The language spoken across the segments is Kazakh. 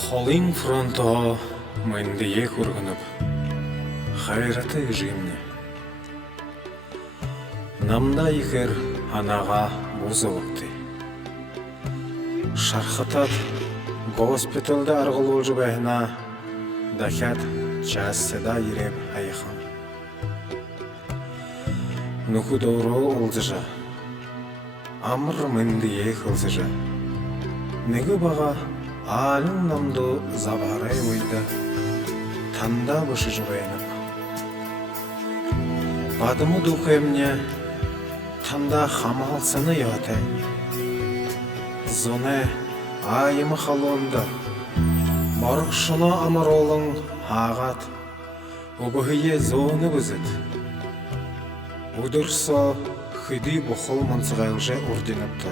Холин фронто мендие кургынып, хайраты жимне. Намда икер анаға бузы вакты. Шархатат госпиталда аргыл олжы бәйна, дахят час седа иреп айхан. Нуху доуро олзыжа, амр мендие кылзыжа. Неге баға алын намды забарай ойды, танда бұшы жывайынып. Бадымы дұқемне, танда хамалсыны яты. Зоне айымы халонды, барықшына амаролың ағат, ұбығые зоны бұзыд. Удырса хыды бұқыл мансығайлжы орденіпті.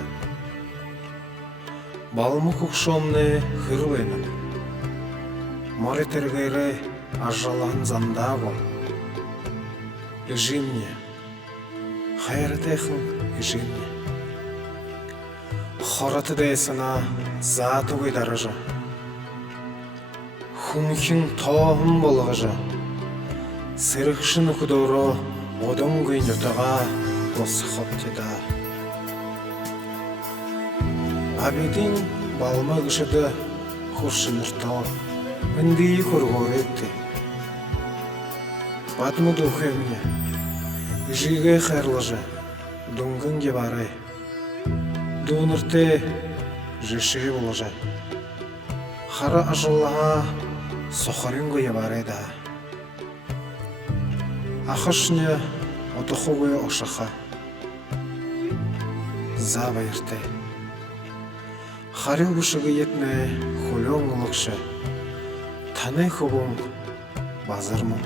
Балмы кукшомны хыруэнып, море тергайры ажалан зандавым. Ижимне, хайратехын ижимне. Хораты дэсына зату гайдарыжа. Хумхин тоғым болғыжа. Сырықшын кудоро одым гайнютаға осықып деда. Абидин балма гышыды хуршынырта, үндейі көргөр етті. Батмы дұхемне, жиге қайрлыжы, дүнгін ге барай. Дұнырты жеші болыжы. Хара ажылыға соқырын көе барайда. Ақышыне отықы көе ұшыға. Заба ерті. Харил бушығы етме хулёң ұлықшы, таны хубың базармың.